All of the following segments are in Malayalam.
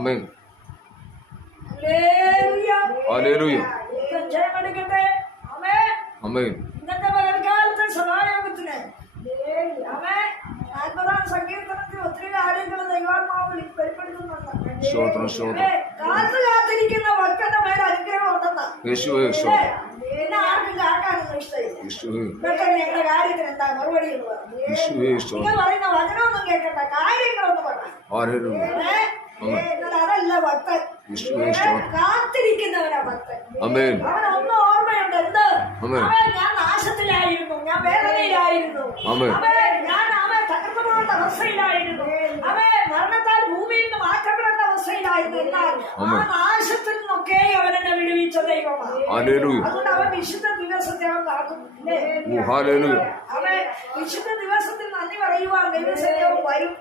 അമ്മേൻ ഹല്ലേലൂയ. അമ്മേൻ ഇന്നത്തെ പകൽക്കാലത്തെ ആമേൻ. നാൽപ്പതാം സങ്കീർത്തനത്തിൽ ഒത്തിരി കാര്യങ്ങൾ ദൈവാത്മാവ് വെളി- വെളിപ്പെടുത്തുന്നുണ്ട്. കാത്തു കാത്തിരിക്കുന്ന ഭക്തന്റെ മേൽ അനുഗ്രഹം ഉണ്ടെന്ന്. പിന്നെ ആർക്കും കാക്കാനൊന്നും ഇഷ്ടമില്ല. യേശുവേ. ഞങ്ങളുടെ കാര്യത്തിന് എന്താ മറുപടി എന്ന് പറഞ്ഞു പറയുന്ന വചനമൊന്നും കേൾക്കണ്ട. കാര്യങ്ങളൊന്നും എന്നാൽ അതല്ല ഭക്തൻ. യേശുവേ ഏ, സ്തോത്രം കാത്തിരിക്കുന്നവനാ ഭക്തൻ. അവൻ ഒന്നും ഓർമ്മയുണ്ട് എന്ത് ഞാൻ നാശത്തിലായിരുന്നു. ഞാൻ വേദനയിലായിരുന്നു. ഞാൻ അവൻ തകർന്നു പോകുന്ന അവസ്ഥയിലായിരുന്നു അവൻ മരണത്താൽ ഭൂമിയിൽ നിന്ന് മാറ്റപ്പെടേണ്ട അവസ്ഥയിലായിരുന്നു എന്നാൽ ആ. നാശത്തിൽ നിന്നൊക്കെ എന്നെ വിടുവിച്ച ദൈവമാണ് അതുകൊണ്ട് അവൻ വിശുദ്ധ ദിവസത്തെ അവൻ അവൻ വിശുദ്ധ ദിവസത്തിൽ നന്ദി പറയുവാൻ ദൈവസേനവും വരും.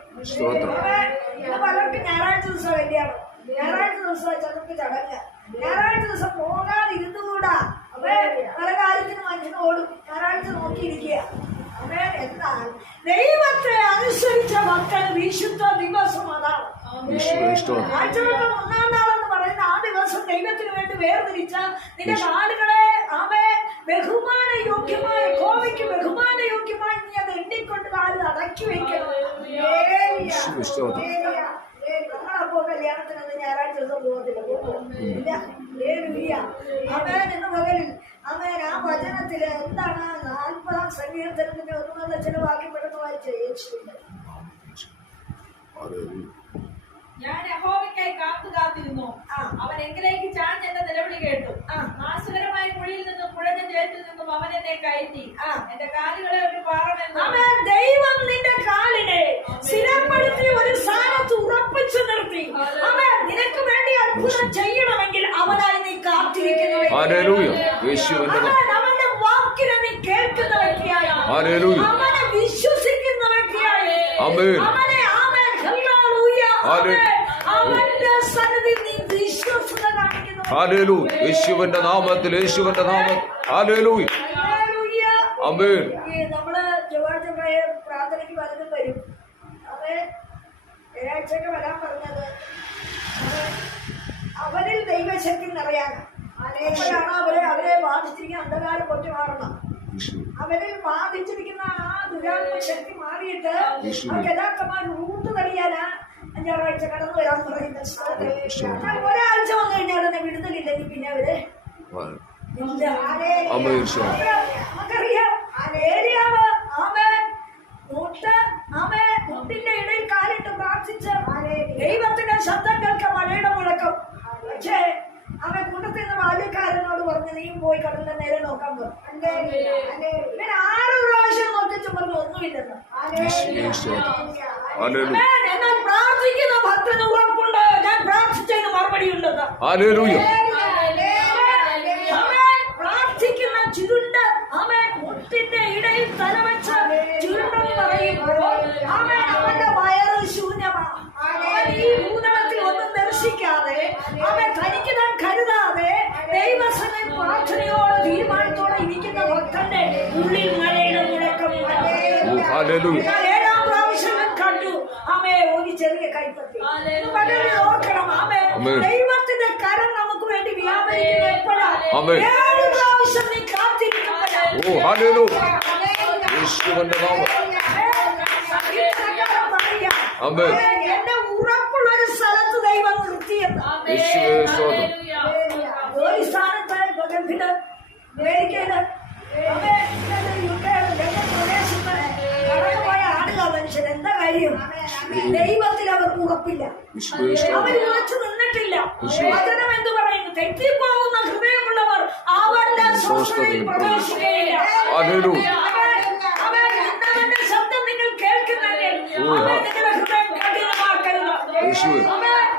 പലർക്കും ഞായറാഴ്ച ദിവസം കല്യാണം ഞായറാഴ്ച ദിവസം ചിലർക്ക് ചടങ്ങ്. ഞായറാഴ്ച ദിവസം പോകാതിരുന്നുകൂടാ. അവേ പല കാര്യത്തിനും മനുഷ്യന് ഓടും. ഞായറാഴ്ച നോക്കിയിരിക്കുക. അവേ എന്നാൽ ദൈവത്തെ അനുസരിച്ച മക്കൾ വിശുദ്ധ ദിവസം അതാണ്. ആഴ്ചകളുടെ ഒന്നാം നാളെന്ന് പറയുന്ന ആ ദിവസം ദൈവത്തിന് വേണ്ടി വേർതിരിച്ച നിന്റെ കാലുകളെ അവെ ബഹുമാന യോഗ്യമായ കോവയ്ക്ക് ബഹുമാന യോഗ്യമായി നീ അത് എണ്ണിക്കൊണ്ട് കാലിൽ അടക്കി വെക്കണം. നമ്മളപ്പോ കല്യാണത്തിനൊന്നും ഞായറാഴ്ച ദിവസം പോകത്തില്ല. ആമേൻ എന്ന പകലിൽ അവൻ ആ വചനത്തിൽ എന്താണ് നാൽപ്പതാം സങ്കീർത്തനത്തിന്റെ ഒന്നുമല്ല ചില വാക്യം പെട്ടെന്ന് വായിച്ച? യേശുവിന്റെ. ഞാൻ യഹോവയ്ക്കായി കാത്തു കാത്തിരുന്നു ആ. അവൻ എങ്കിലേക്ക് ചാഞ്ഞ് എന്റെ നിലവിളി കേട്ടു. ആ. നാശകരമായ കുഴിയിൽ നിന്നും കുഴഞ്ഞ ജയത്തിൽ നിന്നും അവൻ എന്നെ കയറ്റി. എന്റെ കാലുകളെ ഒരു പാറമെന്ന് ദൈവം നിന്റെ കാലിനെ സ്ഥിരപ്പെടുത്തി ഒരു സ്ഥാനത്ത് ഉറപ്പിച്ചു നിർത്തി. അവൻ നിനക്ക് വേണ്ടി അത്ഭുതം ചെയ്യണമെങ്കിൽ അവനായി നീ കാത്തിരിക്കുന്നു. അവന്റെ വാക്കിനെ നീ കേൾക്കുന്ന വ്യക്തിയായി. അവനെ വിശ്വസിക്കുന്ന വ്യക്തിയായി. അവനെ ആമേൻ ഹല്ലേലൂയ ഹല്ലേലൂയ. ആമേൻ. അവന്റെ സന്നിധി നീ വിശ്വസത കാണിക്കുന്നു ഹല്ലേലൂയ യേശുവിന്റെ നാമത്തിൽ യേശുവിന്റെ നാമത്തിൽ. നമ്മൾ ചൊവ്വാഴ്ച പ്രാർത്ഥനയ്ക്ക് പലതും വരും. വരാൻ പറഞ്ഞത്. അവരിൽ ദൈവശക്തി നിറയാനാണ് അവരെ അവരെ ബാധിച്ചിരിക്കുന്ന അന്ധകാരം കൊച്ചു മാറണം. അവരിൽ ബാധിച്ചിരിക്കുന്ന ആ ദുരാത്മ ശക്തി മാറിയിട്ട് അവർക്ക് യഥാർത്ഥമായ റൂട്ട് തടിയാനാ അഞ്ചാറാഴ്ച കടന്നു വരാൻ പറയുന്ന ഒരാഴ്ച വന്നു കഴിഞ്ഞാൽ ഉടനെ വിടുതലില്ലെങ്കിൽ പിന്നെ അവർ. നമുക്കറിയാം. മുട്ട് ആമേൻ മുട്ടിന്റെ ഇടയിൽ കാലിട്ട് പ്രാർത്ഥിച്ച് ദൈവത്തിന്റെ ശബ്ദം കേൾക്കാം മഴയുടെ മുഴക്കം. പക്ഷേ അവൻ കൂട്ടത്തിൽ നിന്ന് ബാല്യക്കാരനോട് പറഞ്ഞു നീ പോയി കടലിന്റെ നേരെ നോക്കാൻ പോകും ഇവൻ ആറ് പ്രാവശ്യം നോക്കി പറഞ്ഞു ഒന്നുമില്ലെന്ന്. പ്രാർത്ഥിക്കുന്ന ഭക്തന് ഉറപ്പുണ്ട്. ഞാൻ പ്രാർത്ഥിച്ചതിന് മറുപടി ഉണ്ടെന്ന് ഹല്ലേലൂയ. അവൻ പ്രാർത്ഥിക്കുന്ന ചുരുണ്ട്. അവൻ മുട്ടിന്റെ ഇടയിൽ തലവെച്ച് ചുരുണ്ടെന്ന് പറയുമ്പോൾ അവൻ അവന്റെ വയറ് ശൂന്യമാണ് അവൻ ഈ ഭൂതലത്തിൽ ഒന്നും ദർശിക്കാതെ അവൻ തനിക്ക് താൻ കരുതാതെ ദൈവസനെ പ്രാർത്ഥനയോട് തീരുമാനത്തോടെ ഇരിക്കുന്ന ഭക്തന്റെ ഉള്ളിൽ മഴയുടെ മുഴക്കം ഓ ഹല്ലേലൂയ എന്നാൽ ഏഴാം പ്രാവശ്യം ഞാൻ കണ്ടു ആമേ ഒരു ചെറിയ കൈപ്പത്തി പകരം നോക്കണം ആമേ ആമേൻ. ദൈവത്തിന്റെ കരം നമുക്ക് വേണ്ടി വ്യാപരിക്കുന്ന എപ്പോഴാ ആമേൻ. ഏഴ് പ്രാവശ്യം നീ കാത്തിരിക്കുമ്പോഴാ. ഓ ഹല്ലേലൂയ യേശുവിന്റെ നാമം സങ്കീർത്തനക്കാരൻ പറയാ, ആമേൻ. എന്നെ ഉറപ്പുള്ള ഒരു സ്ഥലത്ത് ദൈവം നിർത്തിയെന്ന് യേശുവേ സ്തോത്രം ജോലി സ്ഥാനത്ത് ഗംഭീര അമേരിക്കയിൽ അവൻ ഇന്നലെ യുകെയിൽ ലണ്ടൻ പ്രദേശത്ത് കടന്നുപോയ ആളുകളാ മനുഷ്യൻ എന്താ കാര്യം യേശുവേ അവർ ഉറച്ചു നിന്നിട്ടില്ല. വചനം എന്ത് പറയുന്നു. തെറ്റിപ്പോകുന്ന ഹൃദയമുള്ളവർ അവരുടെ സ്വസ്ഥതയിൽ പ്രവേശിക്കുകയില്ല. അവരുടെ ശബ്ദം നിങ്ങൾ ഹ- നിങ്ങളുടെ ഹൃദയം കഠിനമാക്കരുത്.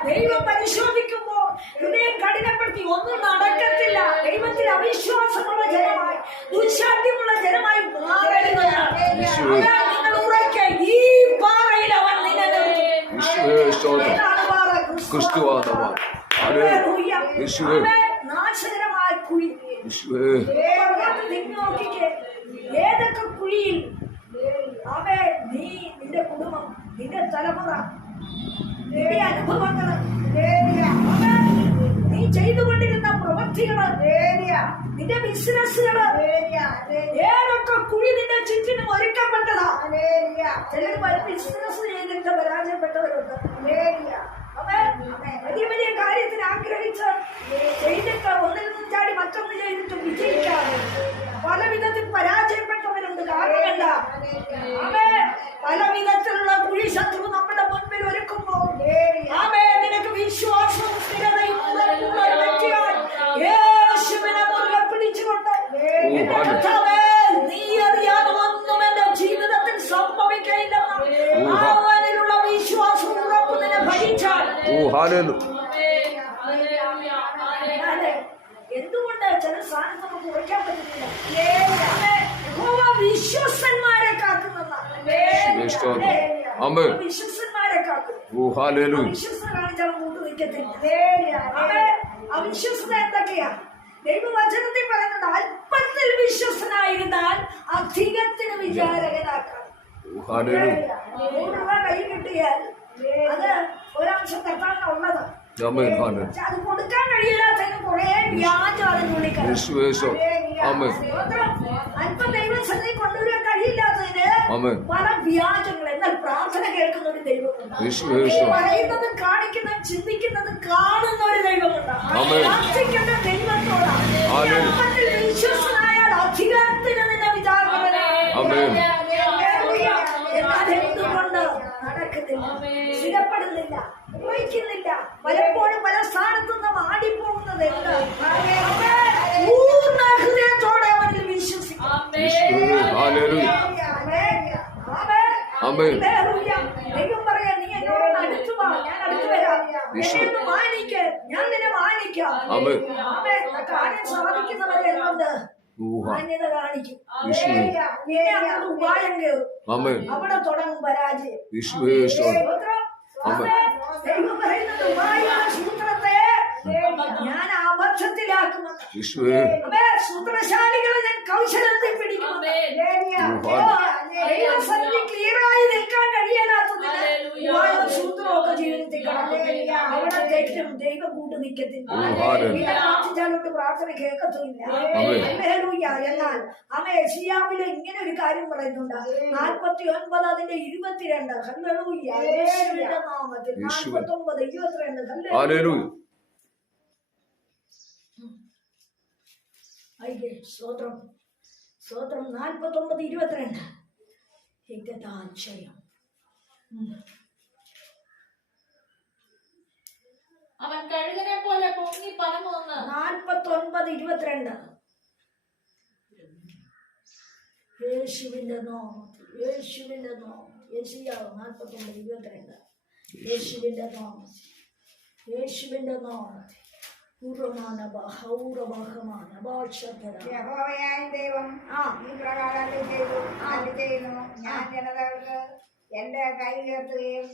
ദൈവം പരിശോധിക്കുമ്പോൾ ഹൃദയം കഠിനപ്പെടുത്തി ഒന്നും നടക്കത്തില്ല. ദൈവത്തിൽ അവിശ്വാസമുള്ള ജനമായി ദുശാദ്യമുള്ള ജനമായി മാറരുതെന്നാണ് യേശുവേ. അതാ നിങ്ങൾ ഉറക്കെ ഈ പാറയിൽ അവൻ നിന്നെ യേശുവേ സ്തോത്രം ക്രിസ്തു. നാശകരമായ കുഴി യേശുവേ ഏതൊക്കെ കുഴിയിൽ? അവേ നീ നിന്റെ കുടുംബം നിന്റെ തലമുറ നിന്റെ അനുഭവങ്ങൾ നിന്റെ ബിസിനസ്സുകൾ ഏതൊക്കെ കുഴി നിന്റെ ചുറ്റിനും ഒരുക്കപ്പെട്ടതാ? ചിലർ പല ബിസിനസ് ചെയ്തിട്ട് പരാജയപ്പെട്ടവരുണ്ട്. അവൻ വലിയ വലിയ കാര്യത്തിന് ആഗ്രഹിച്ച് ചെയ്തിട്ട് ഒന്നിൽ നിന്നും ചാടി മറ്റൊന്ന് ചെയ്തിട്ട് വിജയിക്കാതെ പല വിധത്തിൽ പരാജയപ്പെട്ടവരുണ്ട്. കാരണം പല വിധത്തിലുള്ള കുഴി ശത്രു നമ്മുടെ മുൻപിൽ ഒരുക്കുമ്പോൾ ആമേ നിനക്ക് വിശ്വാസവും സ്ഥിരതയും ഉറപ്പുള്ള ഒരു വ്യക്തിയായി യേശുവിനെ മുറുകെ പിടിച്ചുകൊണ്ട് എന്റെ കർത്താവേ, നീ അറിയാതെ ഒന്നും എന്റെ ജീവിതത്തിൽ സംഭവിക്കയില്ലെന്ന് അവനിലുള്ള വിശ്വാസവും ഉറപ്പും നിന്നെ ഭരിച്ചാൽ ഓ ഹാലലു അതെ. എന്തുകൊണ്ട് ചില സാധനം നമുക്ക് ഉറയ്ക്കാൻ പറ്റുന്നില്ല അതെ. യഹോവ വിശ്വസന്മാരെ കാക്കുന്നതാണ് സ്തോത്രം. ആമേൻ. വിശ്വസന്മാരെ കാക്കും. അവിശ്വസത കാണിച്ചാൽ കൂട്ട് നിൽക്കത്തില്ല അവിശ്വസത എന്തൊക്കെയാ? ദൈവവചനത്തിൽ പറയുന്നത് അല്പത്തിൽ വിശ്വസനായിരുന്നാൽ അധികത്തിന് വിചാരകനാക്കാം. ഓ ഹാലലു നൂറ് കൈ കിട്ടിയാൽ അത് ഒരംശം കെട്ടാണ് ഉള്ളത്. അത് കൊടുക്കാൻ കഴിയില്ലാത്തതിന് കുറെ വ്യാജം അതിനുള്ളിൽ അല്പം ദൈവസന്നിധി കൊണ്ടുവരാൻ കഴിയില്ലാത്തതിന് പല വ്യാജങ്ങൾ എന്നാൽ പ്രാർത്ഥന കേൾക്കുന്ന ഒരു ദൈവമുണ്ട് പറയുന്നതും കാണിക്കുന്നതും ചിന്തിക്കുന്നതും കാണുന്ന ഒരു ദൈവമുണ്ട്. പ്രാർത്ഥിക്കുന്ന ദൈവത്തോടാണ്. വിശ്വസനായാൽ അധികാരത്തിന് നിന്നെ വിചാരണ ആമേൻ എന്നാൽ എന്തുകൊണ്ട് നടക്കുന്നില്ല സ്ഥിരപ്പെടുന്നില്ല ഉപയോഗിക്കുന്നില്ല പലപ്പോഴും പല സ്ഥലത്തു നിന്നും ആടിപ്പോകുന്നത് എന്ത് പൂർണ ഹൃദയത്തോടെ അവനിൽ വിശ്വസിക്കും യേശു ഹാലലു ആമേൻ. ഹല്ലേലൂയ. ദൈവം പറയാ നീ എന്നോട് അടുത്തു വാ ഞാൻ അടുത്തു വരാം യേശു. എന്നെ ഒന്ന് മാനിക്ക് ഞാൻ നിന്നെ മാനിക്കാം ആമേൻ. ആമേൻ. കാര്യം സാധിക്കുന്നവരെ എന്തുണ്ട് ഓ ഹാ മാന്യത കാണിക്കും യേശു പിന്നെ അങ്ങോട്ട് ഉപായം കയറും ആമേൻ അവിടെ തുടങ്ങും പരാജയം. ഞാൻ അമ്മേ, സൂത്രശാലികളെ ഞാൻ കൗശലത്തിൽ പിടിക്കുന്നു ദൈവസന്നിധി ക്ലിയറായി നിൽക്കാൻ കഴിയാനാത്തതിന് ഒക്കെ ജീവിതത്തിൽ അവിടെ തെറ്റും ദൈവം കൂട്ട് നിൽക്കത്തില്ല. പ്രാർത്ഥിച്ചാലോട്ട് പ്രാർത്ഥന കേൾക്കത്തുമില്ല. എന്നാൽ അമ്മ യശിയാവിൽ ഇങ്ങനെ ഒരു കാര്യം പറയുന്നുണ്ട്. നാൽപ്പത്തി ഒൻപത് അതിന്റെ ഇരുപത്തിരണ്ട്. നാമത്തിൽ. നാൽപ്പത്തി ഒമ്പത് ഇരുപത്തിരണ്ട്. സ്തോത്രം. സ്തോത്രം. നാൽപ്പത്തി ഒമ്പത് ഇരുപത്തിരണ്ട്. ഹിതദാക്ഷയം അവൻ കഴുകനെ പോലെ പൊങ്ങി പറന്നു വന്ന് നാൽപ്പത്തൊൻപത് ഇരുപത്തിരണ്ട്. യേശുവിന്റെ നോമത്തിൽ യേശുവിന്റെ നാമത്തിൽ. യേശുയാവ് നാൽപ്പത്തി ഒമ്പത് ഇരുപത്തിരണ്ട്. യേശുവിന്റെ നോമത്തിൽ. യേശുവിന്റെ നോമത്തിൽ. യഹോവയായ ദൈവം ആ ഈ പ്രകാരം ചെയ്തു അരുളി ചെയ്യുന്നു? ഞാൻ ജനതകൾക്ക് എന്റെ കൈ ഉയർത്തുകയും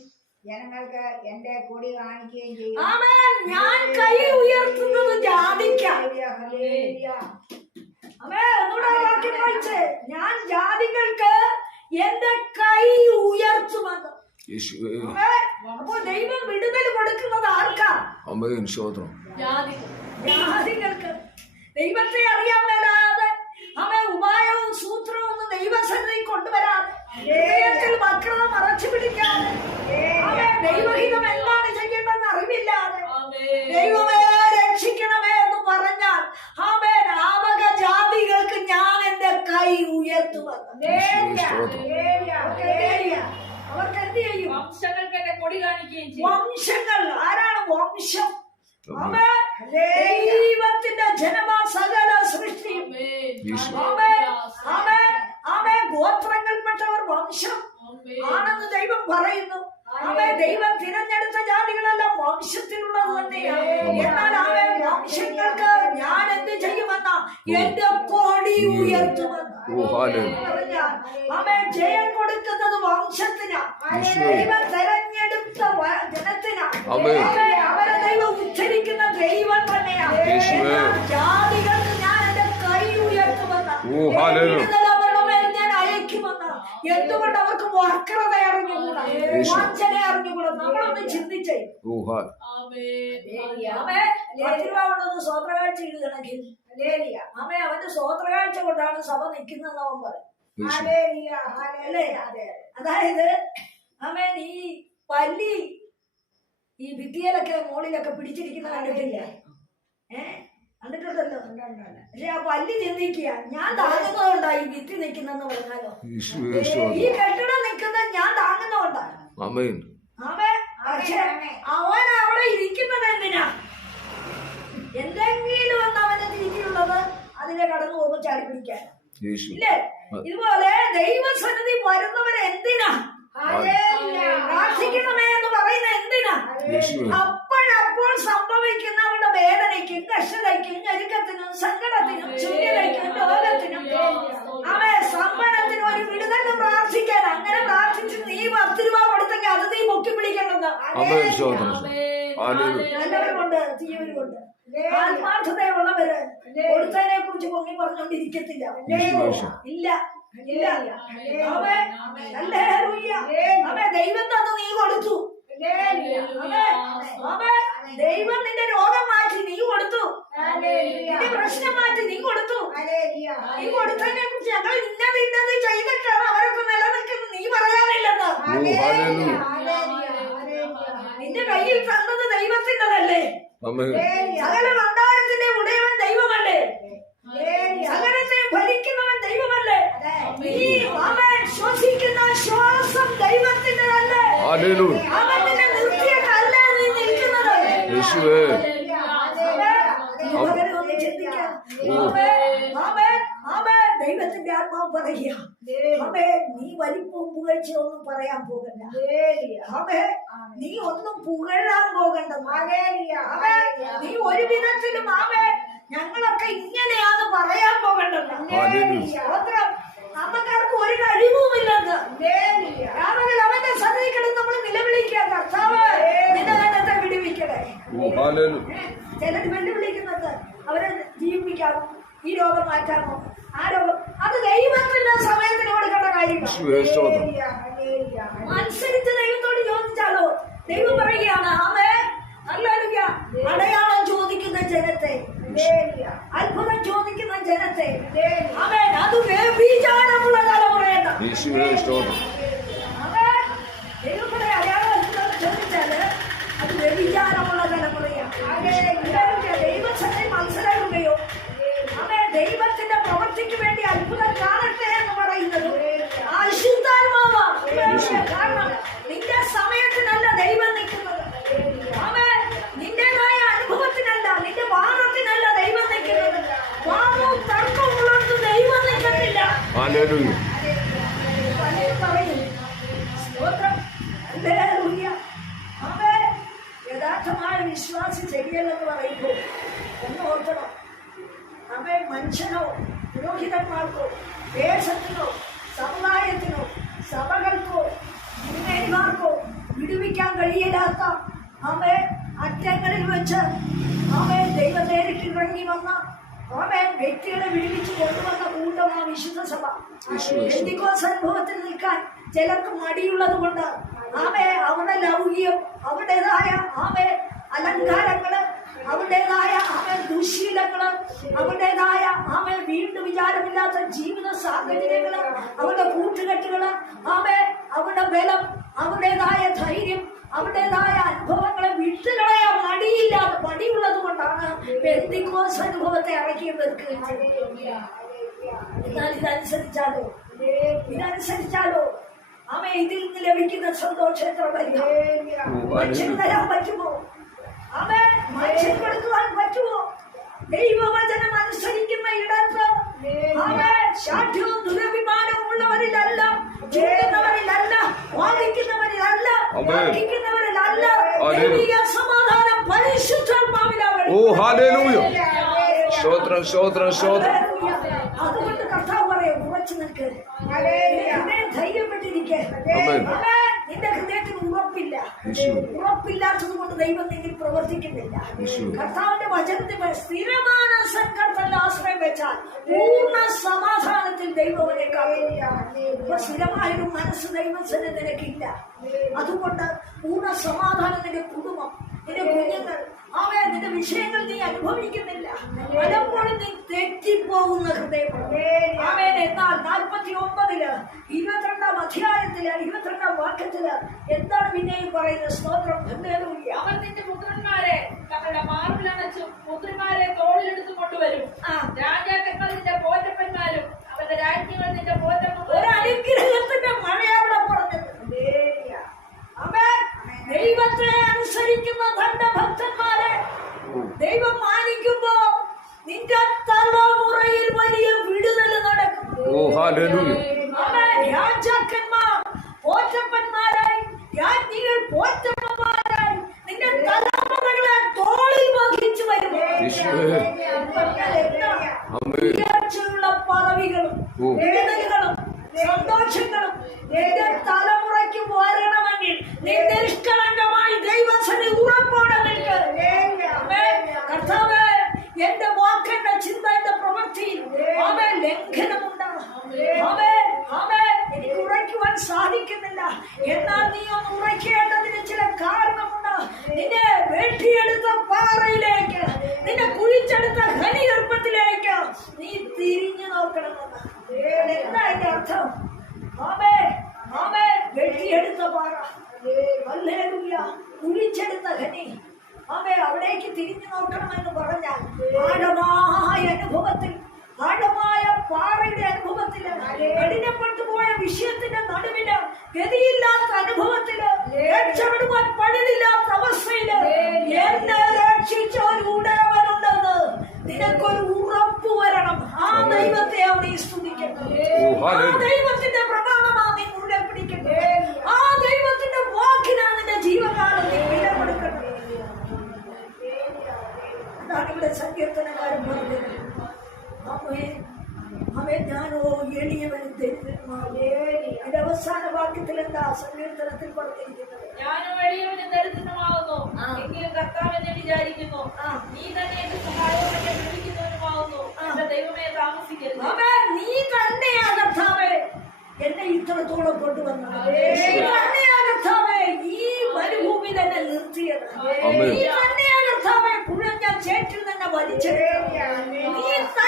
ജനങ്ങൾക്ക് എന്റെ കൊടി കാണിക്കുകയും ചെയ്യും. ആമേൻ. ഞാൻ കൈ ഉയർത്തുന്നത് ഞാൻ ജാതികൾക്ക് എന്റെ കൈ ഉയർത്തുമെന്ന് യേശു അമ്മേ, അപ്പൊ ദൈവം വിടുതൽ കൊടുക്കുന്നത് ആർക്കാ? അമേൻ സ്തോത്രം ജാതികൾ ജാതികൾക്ക് ദൈവത്തെ അറിയാൻ മേലാതെ അമ്മ ഉപായവും സൂത്രവും ഒന്നും ദൈവസന്നിധി കൊണ്ടുവരാതെ ഹൃദയത്തിൽ വക്രത മറച്ചു പിടിക്കാതെ അമ്മേ ദൈവഹിതം എന്താണ് ചെയ്യേണ്ടതെന്ന് അറിവില്ലാതെ ദൈവമേ രക്ഷിക്കണമേ എന്ന് പറഞ്ഞാൽ ആമേൻ ആവക ജാതികൾക്ക് ഞാൻ എന്റെ കൈ ഉയർത്തുമെന്ന് സ്തോത്രം അവർക്ക് എന്ത് ചെയ്യും വംശങ്ങൾക്ക് എന്റെ കൊടി കാണിക്കുകയും ചെയ്യും വംശങ്ങൾ ആരാണ് വംശം ആമേൻ. ദൈവത്തിന്റെ ജനമാ സകല സൃഷ്ടിയും ആമേൻ. യേശു. ആമേൻ. ആമേൻ. ആമേൻ. ഗോത്രങ്ങളിൽപ്പെട്ടവർ വംശം ആമേൻ. ആണെന്ന് ദൈവം പറയുന്നു അവൻ ദൈവം തിരഞ്ഞെടുത്ത ജാതികളെല്ലാം വംശത്തിലുള്ളത് തന്നെയാണ് എന്നാൽ അവൻ വംശങ്ങൾക്ക് ഞാൻ എന്ത് ചെയ്യുമെന്ന എന്റെ കൊടി ഉയർത്തുമെന്ന് അവൻ ജയം കൊടുക്കുന്നത് വംശത്തിനാ. ദൈവം തെരഞ്ഞെടുത്ത ജനത്തിനാ. അവരെ ദൈവം ഉച്ചരിക്കുന്ന ദൈവം തന്നെയാ. ജാതികൾക്ക് ഞാൻ എന്റെ കൈ ഉയർത്തുമെന്ന്. എന്തുകൊണ്ട് അവർക്ക് വക്രത അറിഞ്ഞുകൂടാ? നമ്മളൊന്ന് ചിന്തിച്ചേ. കൊണ്ടൊന്ന് സ്വോത്രകാഴ്ച ഇടുകയാണെങ്കിൽ ഹല്ലേലൂയ. ആമേ അവന്റെ സ്വോത്രകാഴ്ച കൊണ്ടാണ് സഭ നിൽക്കുന്നത് അവൻ പറയും. അതായത് ആമേൻ ഈ പല്ലി ഈ ഭിത്തിയിലൊക്കെ മുകളിലൊക്കെ പിടിച്ചിരിക്കുന്ന കണ്ടിട്ടില്ല? ഏ? കണ്ടിട്ടുണ്ടല്ലോ. പക്ഷെ ആ പല്ലി ചിന്തിക്കുക ഞാൻ താങ്ങുന്നതുകൊണ്ടാ ഈ ഭിത്തി നിൽക്കുന്നെന്ന് പറഞ്ഞാലോ? ഈ കെട്ടിടം നിൽക്കുന്നത് ഞാൻ താങ്ങുന്നതുകൊണ്ടാ. ആമേൻ. ആമേ പക്ഷെ അവൻ അവിടെ ഇരിക്കുന്നത് എന്തിനാ? എന്തെങ്കിലും ഒന്ന് അവന്റെ രീതിയിലുള്ളത് അതിനെ കടന്നു പോകുമ്പോൾ ചാടി പിടിക്കാൻ ഇല്ലേ? ഇതുപോലെ ദൈവസന്നിധി വരുന്നവർ എന്തിനാ ഹല്ലേലൂയ. പ്രാർത്ഥിക്കണമേ എന്ന് പറയുന്നത് എന്തിനാ? അപ്പോഴപ്പോൾ സംഭവിക്കുന്നവരുടെ വേദനയ്ക്കും കഷ്ടതയ്ക്കും ഞെരുക്കത്തിനും സങ്കടത്തിനും ശൂന്യതയ്ക്കും രോഗത്തിനും അവയെ സമ്പന്നത്തിനും ഒരു വിടുതൽ പ്രാർത്ഥിക്കാൻ അങ്ങനെ പ്രാർത്ഥിച്ച് നീ പത്ത് രൂപ കൊടുത്തെങ്കിൽ അത് നീ മുക്കി ഹല്ലേലൂയ. നല്ലവരുമുണ്ട് തീയവരുമുണ്ട് ആത്മാർത്ഥതയുള്ളവര് കൊടുത്തതിനെ കുറിച്ച് പൊങ്ങി യേശു ഇല്ല. ഇല്ല അവേ ഹല്ലേലൂയ. അവേ ദൈവം തന്നു നീ കൊടുത്തു. ദൈവം നിന്റെ രോഗം മാറ്റി നീ കൊടുത്തു. ഹല്ലേലൂയ. നിന്റെ പ്രശ്നം മാറ്റി നീ കൊടുത്തു. ഹല്ലേലൂയ. നീ കൊടുത്തതിനെ കുറിച്ച് ഞങ്ങൾ ഇന്നത് ഇന്നത് ചെയ്തിട്ടാണ് അവരൊക്കെ നിലനിൽക്കുന്നത്. നീ പറയാറില്ലെന്ന്. നിന്റെ കയ്യിൽ തന്നത് ദൈവത്തിന്റെതല്ലേ? സകല നിൽക്കുന്നത് യേശുവേ. ഒന്ന്. ദൈവത്തിന്റെ ആത്മാവ് പറയുക. നീ വലിപ്പവും പുകഴ്ചയൊന്നും പറയാൻ പോകണ്ട. നീ ഒന്നും പുകഴാൻ നീ ഒരു വിധത്തിലും ഞങ്ങളൊക്കെ ഇങ്ങനെയാന്ന് പറയാൻ. സ്തോത്രം. നമുക്കാർക്ക് ഒരു കഴിവുമില്ലെന്ന്. അവന്റെ നമ്മൾ നിലവിളിക്കുക കർത്താവ് നിന്റെ കണ്ടത്തെ വിടുവിക്കണേ ചിലർ വെല്ലുവിളിക്കുന്നത് അവരെ ജീവിപ്പിക്കാമോ? ഈ രോഗം മാറ്റാമോ? ആ രോഗം അത് ദൈവത്തിന്റെ സമയത്തിന് കൊടുക്കേണ്ട കാര്യം അനുസരിച്ച് ദൈവത്തോട് ചോദിച്ചാലോ? ദൈവം പറയുകയാണ് ആമേ അല്ലല്ല അടയാളം ചോദിക്കുന്ന ജനത്തെ അത്ഭുതം ചോദിക്കുന്ന ജനത്തെ ആമേൻ അത് വ്യഭിചാരമുള്ള തലമുറയാണ് ശരിയല്ലെന്ന് എന്ന് ഓർക്കണം. അവൻ മനുഷ്യനോ പുരോഹിതന്മാർക്കോ ദേശത്തിനോ സമുദായത്തിനോ സഭകൾക്കോ ഗുരുമേന്മാർക്കോ വിടുവിക്കാൻ കഴിയില്ലാത്ത അവൻ അറ്റങ്ങളിൽ വെച്ച് അവൻ ദൈവം നേരിട്ട് ഇറങ്ങി വന്ന അവൻ വ്യക്തികളെ വിടുവിച്ച് കൊണ്ടുവന്ന കൂട്ടമാണ് വിശുദ്ധ സഭ. എന്തിക്കോസ് അനുഭവത്തിൽ നിൽക്കാൻ ചിലർക്ക് മടിയുള്ളത് കൊണ്ട് ആമേ അവിടെ ലൗകികം അവരുടേതായ ആമേ അലങ്കാരങ്ങൾ അവരുടേതായ ആമേ ദുശീലങ്ങൾ അവരുടേതായ ആമേ വീണ്ടും വിചാരമില്ലാത്ത ജീവിത സാഹചര്യങ്ങൾ അവരുടെ കൂട്ടുകെട്ടുകൾ ആമേ അവരുടെ ബലം അവരുടേതായ ധൈര്യം അവരുടേതായ അനുഭവങ്ങളെ വിട്ടുകളയാൻ മടിയില്ലാതെ മടിയുള്ളത് കൊണ്ടാണ് പെന്തിക്കോസ് അനുഭവത്തെ ഇറക്കി വെക്കുകയും എന്നാൽ ഇതനുസരിച്ചാലോ? ഇതനുസരിച്ചാലോ? അവ ഇതിൽ നിന്ന് ലഭിക്കുന്ന സന്തോഷം എത്ര തരാൻ പറ്റുമോ? ആമ മനുഷ്യൻ കൊടുക്കുവാൻ പറ്റുമോ? ദൈവവചനം അനുസരിക്കുന്ന ഇടത്ത് ആമ ശാഠ്യവും ദുരഭിമാനവും ഉള്ളവരിലല്ല ചെയ്യുന്നവരിലല്ല വാദിക്കുന്നവരിലല്ല ആമേൻ. വാദിക്കുന്നവരിലല്ല ആമേൻ. ദൈവിക സമാധാനം പരിശുദ്ധാത്മാവിലാണ് ഓ ഹല്ലേലൂയ സ്തോത്രം സ്തോത്രം സ്തോത്രം അതുകൊണ്ട് കർത്താവ് പറയും ഉറച്ചു നിൽക്ക്. ഹൃദയം ധൈര്യപ്പെട്ടിരിക്കെ. ആമേൻ. നിന്റെ ഹൃദയത്തിന് ഉറപ്പില്ല യേശു. ഉറപ്പില്ലാത്തത് കൊണ്ട് ദൈവം നിന്നിൽ പ്രവർത്തിക്കുന്നില്ല കർത്താവിന്റെ വചനത്തിൽ സ്ഥിരമാണ് സങ്കടത്തിൽ ആശ്രയം വെച്ചാൽ പൂർണ സമാധാനത്തിൽ ദൈവവനെ കാക്കും സ്ഥിരമായൊരു മനസ്സ് ദൈവത്തിന് നിനക്കില്ല. അതുകൊണ്ട് പൂർണ സമാധാനം നിന്റെ കുടുംബം നിന്റെ കുഞ്ഞുങ്ങൾ അവയ നിന്റെ വിഷയങ്ങൾ നീ അനുഭവിക്കുന്നില്ല. പലപ്പോഴും നീ തെറ്റിപ്പോകുന്ന ഹൃദയം അവൻ എന്നാൽ നാൽപ്പത്തി ഒമ്പതിൽ ഇരുപത്തിരണ്ടാം അധ്യായത്തിൽ ഇരുപത്തിരണ്ടാം വാക്യത്തിൽ എന്താണ് പിന്നെയും പറയുന്നത്? സ്തോത്രം. ഹല്ലേലൂയ. അവർ നിന്റെ പുത്രന്മാരെ തങ്ങളുടെ മാർബിലണച്ചും പുത്രിമാരെ തോളിലെടുത്തു കൊണ്ടുവരും. ആ. രാജാക്കന്മാർ നിന്റെ പോറ്റപ്പന്മാരും അവരുടെ രാജ്യങ്ങൾ നിന്റെ പോറ്റപ്പനുഗ്രഹത്തിന്റെ മഴയവിടെ പറഞ്ഞത്. ദൈവത്തെ അനുസരിക്കുന്ന തന്റെ ഭക്തന്മാരെ ദൈവം മാനിക്കുമ്പോ നിന്റെ തലമുറയിൽ വലിയ വിടുതൽ നടക്കും ഓ ഹാലൂയ ആമേൻ. രാജാക്കന്മാർ പോറ്റപ്പന്മാരായി രാജ്ഞികൾ പോറ്റമ്മമാരായി നിന്റെ തലമുറകളെ തോളിൽ വഹിച്ചു വരും യേശുവേ. പറഞ്ഞാൽ എന്താണ്? അമ്മേ ഉയർച്ചയുള്ള പദവികളും ഓ. വേദനകളും സന്തോഷങ്ങളും നിന്റെ തലമുറയ്ക്ക് വരണമെങ്കിൽ നിന്റെ നിഷ്കളങ്കമായി ദൈവസന് ഉറപ്പോടെ നിൽക്ക്. ആമേൻ. കർത്താവേ എന്റെ വാക്കെന്റെ ചിന്ത എന്റെ പ്രവൃത്തിയിൽ അവൻ ലംഘനമുണ്ടാകും അവൻ അവൻ എനിക്ക് ഉറയ്ക്കുവാൻ സാധിക്കുന്നില്ല എന്നാൽ നീ ഒന്ന് ഉറയ്ക്കേണ്ടതിന് ചില കാരണമുണ്ട് നിന്നെ വെട്ടിയെടുത്ത പാറയിലേക്ക് നിന്നെ കുഴിച്ചെടുത്ത ഖനിഗർഭത്തിലേക്ക് നീ തിരിഞ്ഞു നോക്കണം എന്താ അർത്ഥം? ആമേ ആമേ വെട്ടിയെടുത്ത പാറ. കുഴിച്ചെടുത്ത ഖനി ആമേ അവിടേക്ക് തിരിഞ്ഞു നോക്കണമെന്ന് പറഞ്ഞാൽ ആഴമായ അനുഭവത്തിൽ ആഴമായ പാറയുടെ അനുഭവത്തിൽ കഠിനപ്പെട്ടു പോയ വിഷയത്തിന്റെ നടുവിൽ ഗതിയില്ലാത്ത അനുഭവത്തിൽ രക്ഷപ്പെടുവാൻ പഴുതില്ലാത്ത അവസ്ഥയിൽ എന്നെ രക്ഷിച്ച ഒരു ഉടയവനുണ്ടെന്ന് നിനക്കൊരു ഉറപ്പ് വരണം. ആ ദൈവത്തെ അവിടെ സ്തുതിക്കട്ടെ. ആ. ദൈവത്തിന്റെ പ്രമാണമാ നീ മുഴുവൻ പിടിക്കട്ടെ ആ ദൈവത്തിന്റെ വാക്കിനാ നിന്റെ ജീവകാലം നീ വില കൊടുക്കട്ടെ അതാണ് ഇവിടെ സങ്കീർത്തനക്കാരൻ പറഞ്ഞത്. അമ്മേ അവൻ ഞാനോ എളിയവനും ദരിദ്രനുമാകുന്നു. അതിന്റെ അവസാന വാക്യത്തിൽ എന്താ സങ്കീർത്തനത്തിൽ പറഞ്ഞിരിക്കുന്നത് ഞാനും എളിയവനും ദരിദ്രനുമാകുന്നു ആ. എങ്കിലും കർത്താവ് എന്നെ വിചാരിക്കുന്നു ആ. നീ തന്നെ എന്റെ സഹായവും എന്നെ വിളിക്കുന്നവനുമാകുന്നു ആ. എന്റെ ദൈവമേ താമസിക്കരുത് അവേ നീ തന്നെയാ കർത്താവേ എന്നെ ഇത്രത്തോളം കൊണ്ടുവന്നത് നീ തന്നെയാ കർത്താവേ ഈ മരുഭൂമിയിൽ എന്നെ നിർത്തിയത് ആമേൻ. നീ തന്നെയാ കർത്താവേ പുഴഞ്ഞ ചേറ്റിൽ തന്നെ വലിച്ചെടുത്തത് നീ തന്നെയാ കർത്താവേ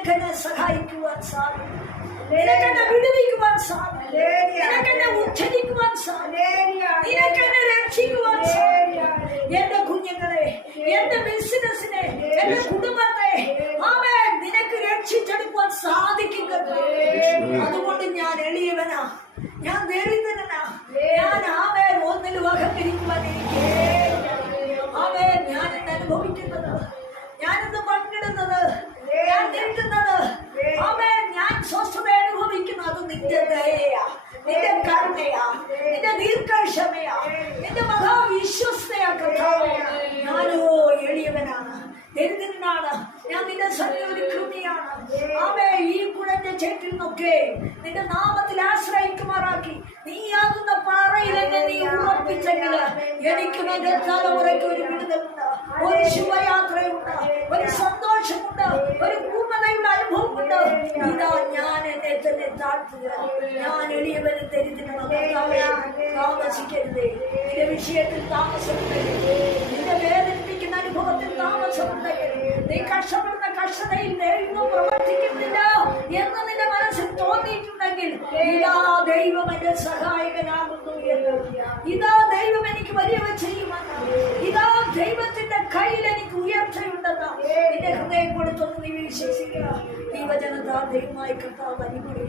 നിനക്കെന്നെ സഹായിക്കുവാൻ സാധിക്കും. നിനക്കെന്നെ വിടുവിക്കുവാൻ സാധിക്കും. നിനക്കെന്നെ ഉദ്ധരിക്കുവാൻ സാധിക്കും. നിനക്കെന്നെ രക്ഷിക്കുവാൻ സാധിക്കും. എന്റെ കുഞ്ഞുങ്ങളെ എന്റെ ബിസിനസിനെ എന്റെ കുടുംബത്തെ ആമേ നിനക്ക് രക്ഷിച്ചെടുക്കുവാൻ സാധിക്കുന്നത് അതുകൊണ്ട് ഞാൻ എളിയവനാ. ഞാൻ ദരിദ്രനാ നിന്റെ ദയയാ നിന്റെ കരുണയാ നിന്റെ ദീർഘക്ഷമയാ നിന്റെ മഹാവിശ്വസ്തയാ കർത്താവേ. ഞാനോ എളിയവനാണ് ഞാൻ നിന്റെ സന്നിധി ഒരു കൃമിയാണ് ആമേ ഈ കുഴഞ്ഞ ചേറ്റിൽ നിന്നൊക്കെ നിന്റെ നാമത്തിൽ ആശ്രയിക്കുമാറാക്കി. നീയാകുന്ന പാറയിൽ എന്നെ നീ ഉറപ്പിച്ചെങ്കിൽ എനിക്കും എന്റെ തലമുറയ്ക്ക് ഒരു വിടുതലുണ്ട് ഒരു ശുഭയാത്രയുണ്ട് ഒരു സന്തോഷമുണ്ട് ഒരു പൂർണതയുടെ അനുഭവമുണ്ട് ഇതാ ഞാൻ എന്നെ തന്നെ താഴ്ത്തുക ഞാൻ എളിയവരെ ദരിദ്രനും താമസിക്കരുതേ. നിന്റെ വിഷയത്തിൽ താമസമുണ്ടെങ്കിൽ നിന്റെ വേദനിപ്പിക്കുന്ന അനുഭവത്തിൽ താമസം നീ കഷ്ടപ്പെടുന്ന കഷ്ടതയിൽ ദൈവം പ്രവർത്തിക്കുന്നില്ല എന്ന് നിന്റെ മനസ്സിൽ തോന്നിയിട്ടുണ്ടെങ്കിൽ ഇതാ ദൈവം എന്റെ സഹായകനാകുന്നു എന്ന്. ഇതാ ദൈവം എനിക്ക് വലിയവ ചെയ്യുമെന്ന്. ഇതാ ദൈവത്തിന്റെ കയ്യിൽ എനിക്ക് ഉയർച്ചയുണ്ടെന്ന് നിന്റെ ഹൃദയം കൊടുത്തൊന്ന് നീ വിശ്വസിക്കുക. ദൈവജനത ദൈവമായി കർത്താവ് അനുഗ്രഹിക്കും